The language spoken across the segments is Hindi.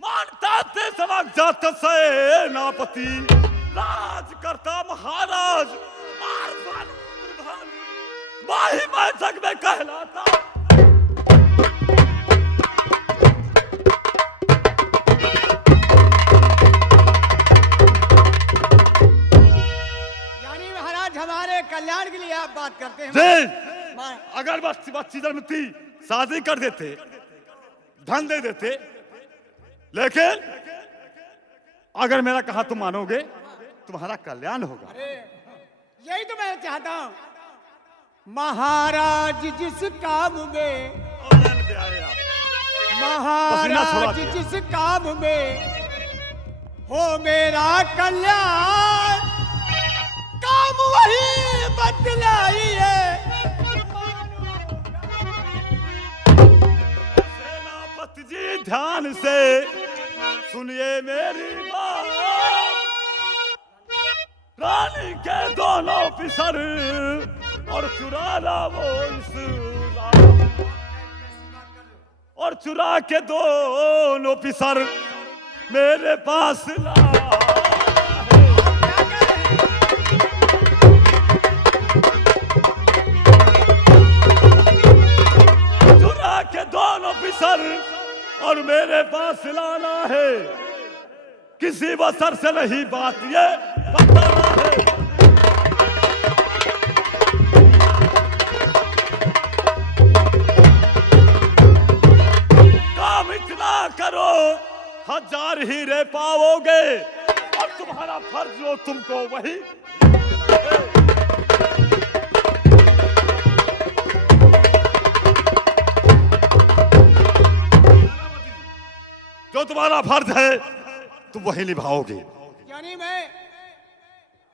मानता ते समझ जात सेनापति राज करता महाराज माही मैं जग में कहलाता। यानी महाराज हमारे कल्याण के लिए आप बात करते हैं। जी, अगर बच्ची जन्मती शादी कर देते, धन दे देते, लेकिन अगर मेरा कहा तुम मानोगे तुम्हारा कल्याण होगा। यही तो मैं चाहता हूं। महाराज जिस काम में, महाराज जिस काम में हो मेरा कल्याण, काम वही बतलाइए। सेनापति जी ध्यान से सुनिए मेरी बात। रानी के दोनों ऑफिसर और चुराना वो और चुरा के दोनों ऑफिसर मेरे पास ला। चुरा के दोनों ऑफिसर और मेरे पास लाना है। किसी बसर से नहीं बात ये बताना है। काम इतना करो 1000 हीरे पाओगे और तुम्हारा फर्ज जो तुमको वही। जो तुम्हारा फर्ज है तुम वही निभाओगे। यानी मैं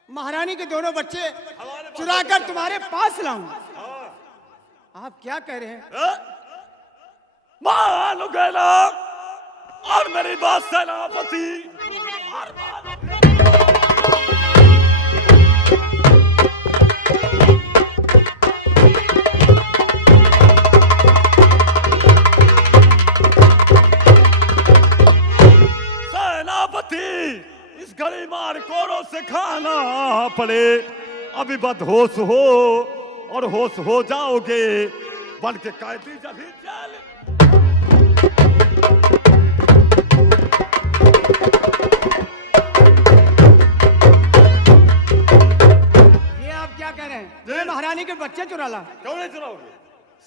महारानी के दोनों बच्चे चुराकर तुम्हारे पास लाऊं। आप क्या कह रहे हैं? मानोगे ना और मेरी बात सेनापति। इस घड़ी मार कोड़ों से खाना पड़े। अभी बदहोश हो और होश हो जाओगे बन के कैदी जब ही जेल। ये आप क्या कह रहे हैं? ये महारानी के बच्चे चुरा ला। क्यों नहीं चुराओगे?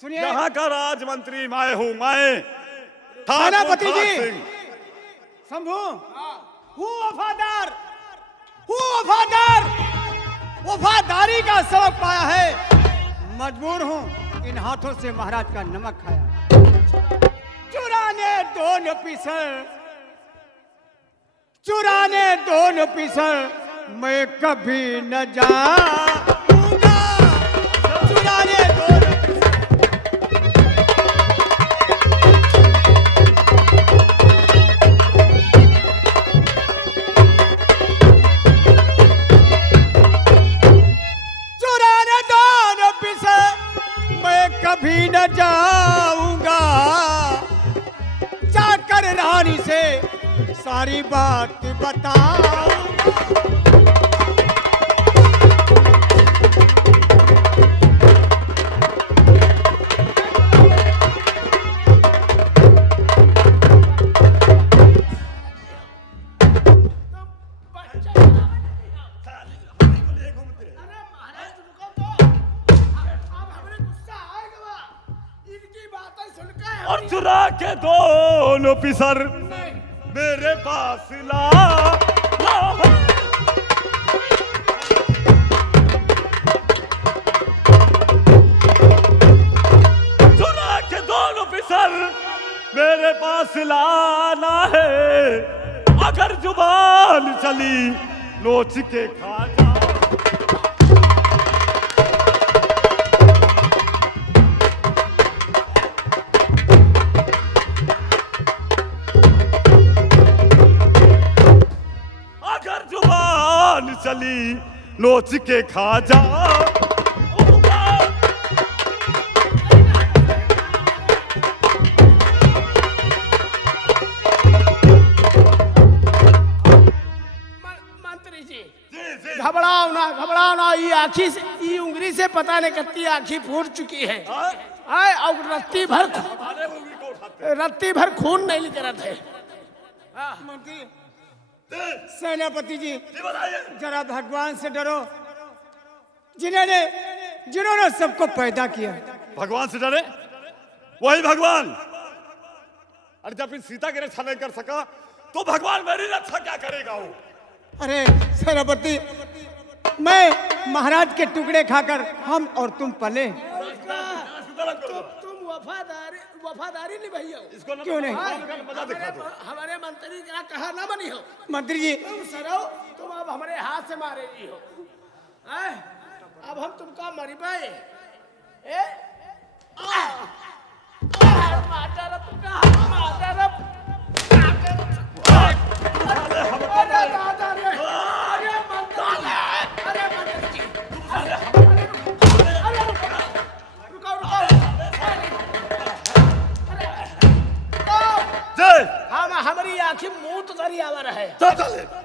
सुनिए, यहाँ का राजमंत्री मैं हूँ। मैं सेनापति जी शंभू हूँ वफादार, हूँ वफादार। वफादारी का सबक पाया है। मजबूर हूँ इन हाथों से महाराज का नमक खाया। चुराने दोनों पिसर, चुराने दोनों पिसर मैं कभी न जाऊंगा। चुराने दोनों कभी न जाऊंगा। जाकर रानी से सारी बात बताऊंगा। और चुरा के दोनों ऑफिसर मेरे पास ला। चुरा के दोनों ऑफिसर मेरे पास लाना है। अगर जुबान चली नोच के खा जा। चली नोच के खा जा। आखी से ई उंगली से पता नहीं कितनी आखी फूट चुकी है। आए और रत्ती भर खून नहीं निकलत है। मंत्री सेनापति जी जरा भगवान से डरो, जिन्होंने सबको पैदा किया। भगवान से डरे? वही भगवान, अरे जब इन सीता की रक्षा नहीं कर सका तो भगवान मेरी रक्षा क्या करेगा वो? अरे सेनापति, मैं महाराज के टुकड़े खाकर हम और तुम पले। तुम वफादारी निभाई हो। इसको ना क्यों नहीं? मजा दिखा दो। हमारे मंत्री का कहा ना बनी हो। मंत्री जी तुम सरो, तुम अब हमारे हाथ से मारेगी हो। आए, अब हम तुमका मरी पाए। हमारी आँखी मुंह तो दरियावर है।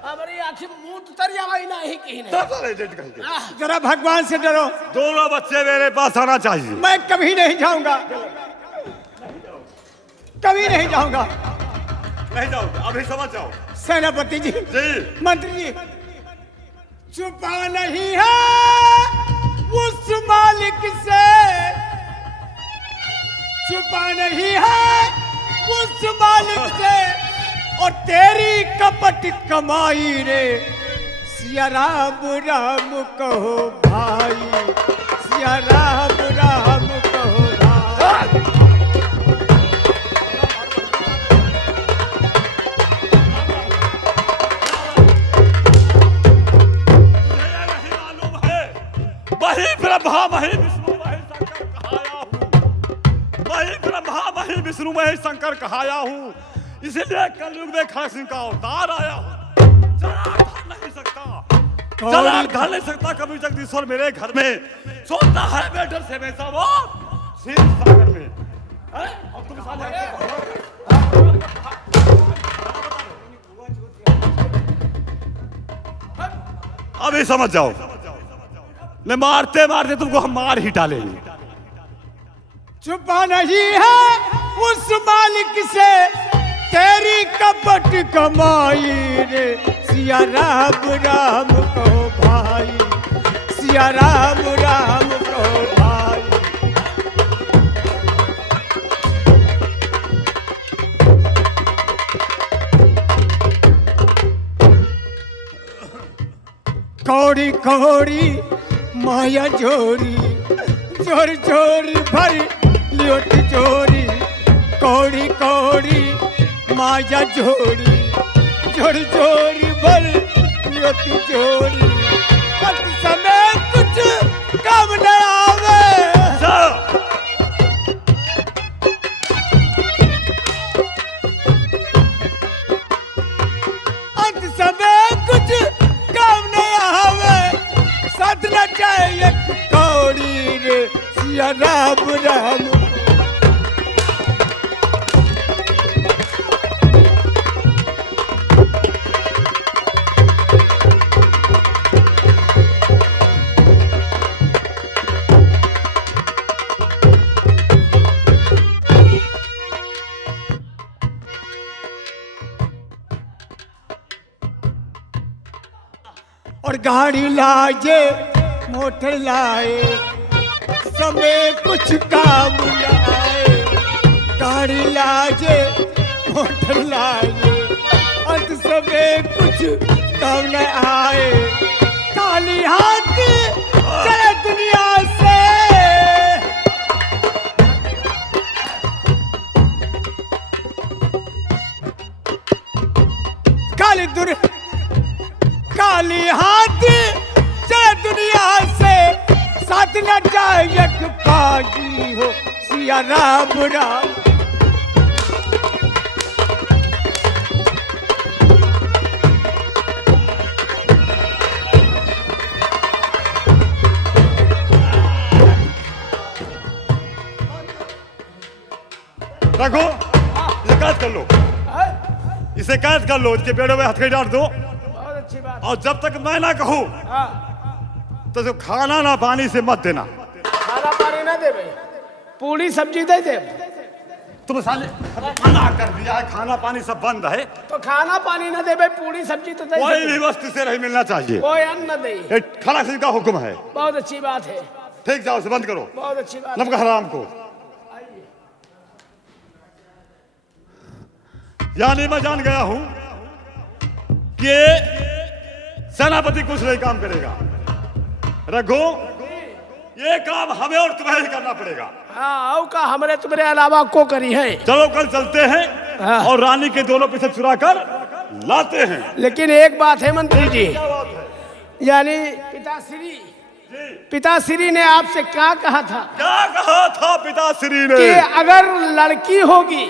हमारी आँखी मुंह तो दरियावा ही नहीं की नहीं। जरा भगवान से डरो। दोनों बच्चे मेरे पास आना चाहिए। मैं कभी नहीं जाऊंगा, कभी नहीं जाऊंगा। नहीं जाओ, अभी समझ जाओ। सेनापति जी, मंत्री जी, छुपा नहीं है उस मालिक से, छुपा नहीं है उस मालिक से, और तेरी कपट कमाई रे सिया राम राम कहो भाई, सिया राम राम कहो भाई। वही ब्रह्मा वही विष्णु वही शंकर कहाया हूँ, वही ब्रह्मा वही विष्णु वही शंकर कहाया हूँ। इसीलिए कलयुग में खड़ग सिंह का अवतार आया हूँ। जनार्दन नहीं सकता, जनार्दन नहीं सकता कभी जगदीश्वर मेरे घर में सोता है बेटर से वैसा वो शिव सागर में। और तुम साले अभी समझ जाओ, मैं मारते मारते तुमको हम मार ही डालेंगे। छुपा नहीं है उस मालिक से तेरी कपट कमाई रे सिया राम राम कहो भाई, सिया राम राम कहो भाई। कौड़ी कौड़ी माया जोरी, जोर जोर भर लियोट जोरी, कौड़ी कौड़ी माया जोड़ी, जोर जोर भर लियोट जोरी। अंत समय कुछ काम न आवे, अंत समय कुछ काम न आवे, साधना चाहिए कौड़ी रे सिया राम राम। और गाड़ी लाए मोटर लाए समय कुछ काम लाए, गाड़ी लाए मोटर लाए अंत समय कुछ काम न आए। काली हाथ चले दुनिया से, काली हाथ चले दुनिया से, साथ न जाए बाजी हो सिया राम राम। रखो, इसे कैद कर लो, इसे कैद कर लो, इसके पेड़ों में हथकड़ी डाल दो। बहुत अच्छी बात। और जब तक मैं ना कहूं तो जो खाना ना पानी से मत देना। खाना पानी ना देवे, पूरी सब्जी दे दे। तुम साले मना कर दिया है, खाना पानी सब बंद है। तो खाना पानी ना देवे, पूरी सब्जी तो दे कोई भी वस्तु से नहीं मिलना चाहिए, कोई अन्न न दे। ये खड़ा सिंह का हुक्म है। बहुत अच्छी बात है, ठीक, जाओ, से बंद करो। बहुत अच्छी बात है। नमक हराम को। यानी मैं जान गया हूं कि सेनापति कुछ नहीं काम करेगा। रघु, ये काम हमें और तुम्हें ही करना पड़ेगा। हाँ, औ का हमरे तुम्हारे अलावा को करी है। चलो कल चलते हैं हाँ। और रानी के दोनों पीछे चुरा कर लाते हैं। लेकिन एक बात है मंत्री जी, यानी पिताश्री ने आपसे क्या कहा था? क्या कहा था पिताश्री ने? कि अगर लड़की होगी,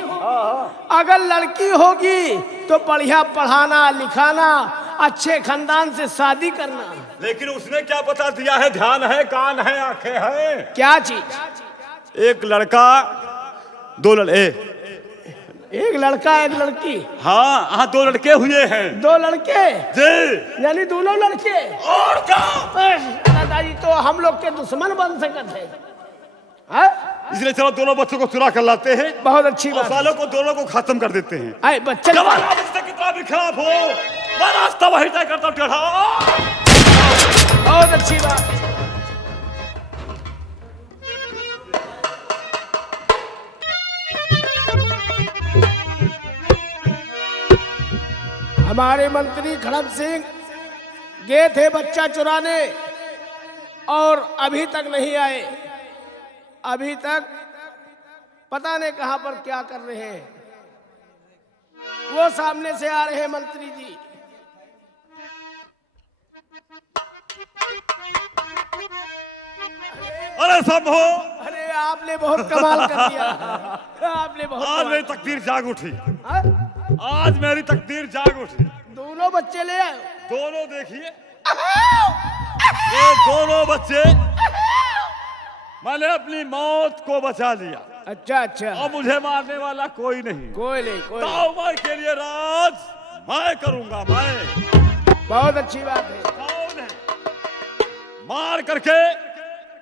अगर लड़की होगी तो बढ़िया पढ़ाना लिखाना, अच्छे खानदान से शादी करना। लेकिन उसने क्या बता दिया है? ध्यान है, कान है, आंखें हैं। क्या चीज? एक लड़का, दो लड़के। एक लड़का एक लड़की। हाँ हाँ, दो लड़के हुए हैं। दो लड़के जी, यानी दोनों लड़के। और क्या? दादाजी तो हम लोग के दुश्मन बन सकते हैं। हाँ? इसलिए चलो दोनों बच्चों को चुरा कर लाते हैं बहुत अच्छी और बात है। सालों को दोनों को खत्म कर देते हैं। आए बच्चे जवान से कितना भी खराब हो, मैं रास्ता वही तय करता हूं टेढ़ा। बहुत अच्छी बात है। हमारे मंत्री खड़ग सिंह गए थे बच्चा चुराने और अभी तक नहीं आए। अभी तक पता नहीं कहां पर क्या कर रहे हैं। वो सामने से आ रहे हैं मंत्री जी। अरे सब हो, अरे आपने बहुत कमाल कर दिया। आपने बहुत आज कमाल। मेरी तकदीर जाग उठी। हाँ? आज मेरी तकदीर जाग उठी। दोनों बच्चे ले आए। दोनों देखिए, ये दोनों बच्चे, मैंने अपनी मौत को बचा लिया। अच्छा अच्छा, अब मुझे मारने वाला कोई नहीं। कोई नहीं कोई नहीं। ताऊमार के लिए राज मैं करूंगा, मैं। बहुत अच्छी बात है। कौन है? मार करके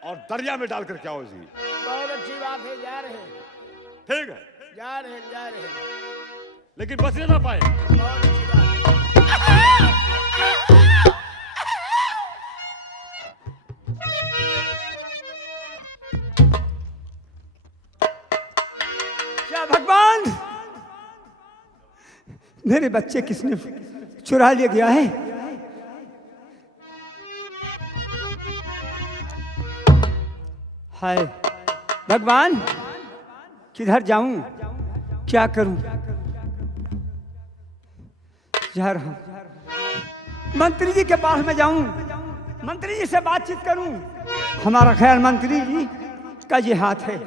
और दरिया में डाल करके आओ जी। बहुत अच्छी बात है। जा रहे हैं, ठीक है, जा रहे हैं, जा रहे हैं। लेकिन बचने ना पाए। बहुत अच्छी बात है। क्या भगवान, मेरे बच्चे किसने चुरा ले गया है? हाय भगवान, किधर जाऊं, क्या करूं? जा रहा हूं मंत्री जी के पास में जाऊं, मंत्री जी से बातचीत करूं। हमारा ख्याल मंत्री जी का ये हाथ है।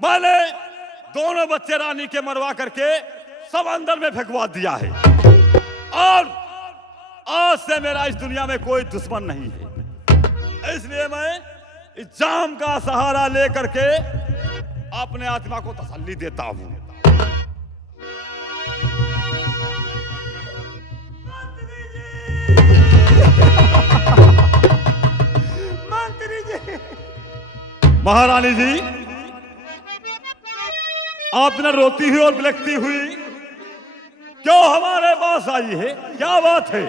मैंने दोनों बच्चे रानी के मरवा करके सब अंदर में फेंकवा दिया है और आज से मेरा इस दुनिया में कोई दुश्मन नहीं है। इसलिए मैं इस जाम का सहारा लेकर के अपने आत्मा को तसल्ली देता हूं। मंत्री जी, महारानी जी, आप न रोती हुई और बिलखती हुई क्यों हमारे पास आई है? क्या बात है?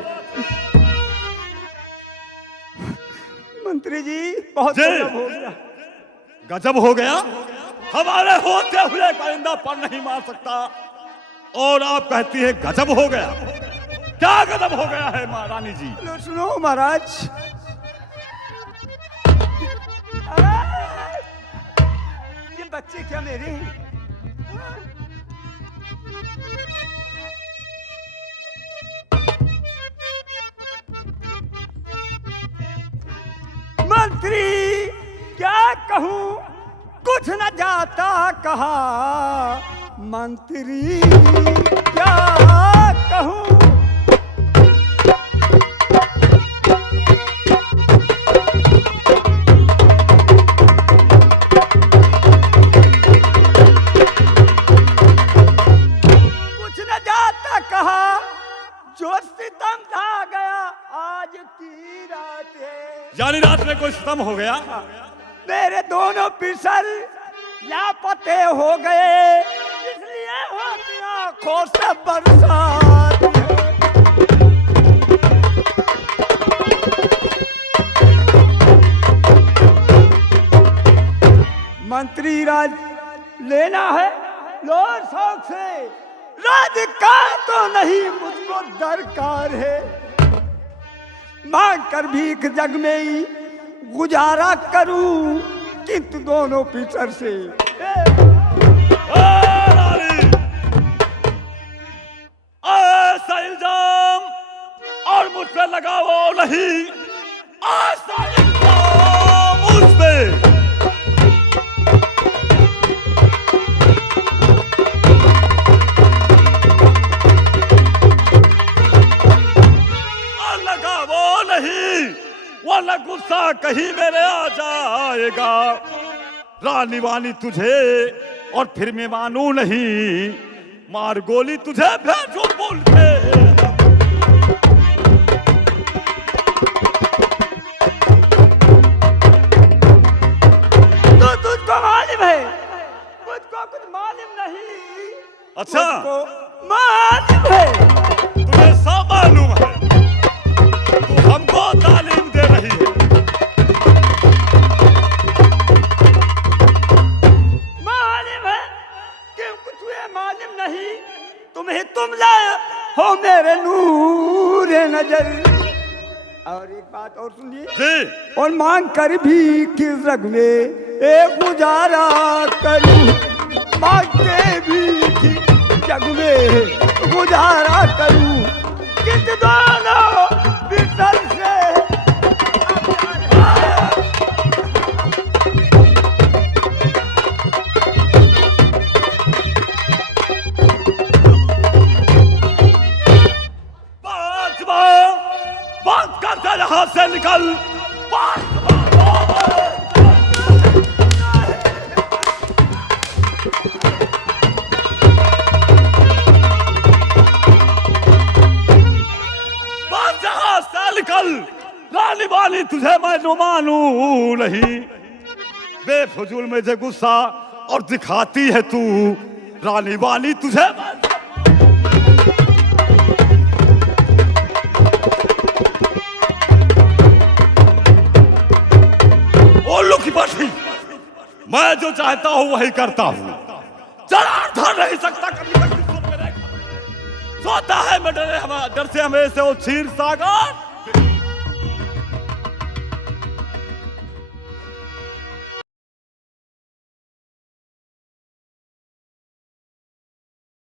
मंत्री जी बहुत जी। गजब हो गया। गजब हो गया? हमारे होते हुए परिंदा पर नहीं मार सकता और आप कहती है गजब हो गया। क्या गजब हो गया है महारानी जी? लो सुनो महाराज, ये बच्चे क्या मेरे हैं? मंत्री क्या कहूँ, कुछ न जाता कहा, मंत्री क्या कहूँ। कुछ न जाता कहा, जो सितम ढा गया आज की रात है। यानी रात में कोई सितम हो गया। मेरे दोनों पिसर लापते हो गए, इसलिए होती आंखों से बरसात है। मंत्री राज लेना है लो शौक से, राज का तो नहीं मुझको दरकार है। मांग कर भीख जग में ही गुजारा करूं, किंतु दोनों पिसर से ऐसा इल्जाम और मुझ पे लगाओ नहीं, ऐसा इल्जाम मुझ पे। लगाओ नहीं, वाला गुस्सा कहीं मेरे आ जाएगा। रानी वानी तुझे और फिर मैं मानू नहीं, मार गोली तुझे भेजो बोल के। तो तुझको मालूम है, मुझको कुछ मालूम नहीं। अच्छा, मुझको मालूम है, तुझे सब मालूम है, तू हमको तालीम दे रही है। मालूम है कि कुछ ये मालूम नहीं, तुम्हें तुम लाए हो मेरे नूर नजर। और एक बात और सुनिए जी, और मांग कर भी किस रग में एक गुजारा करूं, मांगते भी कि जग में गुजारा करूं, किस दोनों बिसर से। बात करते यहाँ से निकल। बात यहाँ से निकल, रानी वाली तुझे मैं जो मानू नहीं। बेफजूल में से गुस्सा और दिखाती है तू, रानी वाली तुझे ओल्लू की बात। मैं जो चाहता हूं वही करता हूं, जनार्दन नहीं सकता कभी तक सोता है मैं डर से हमें से वो क्षीर सागर।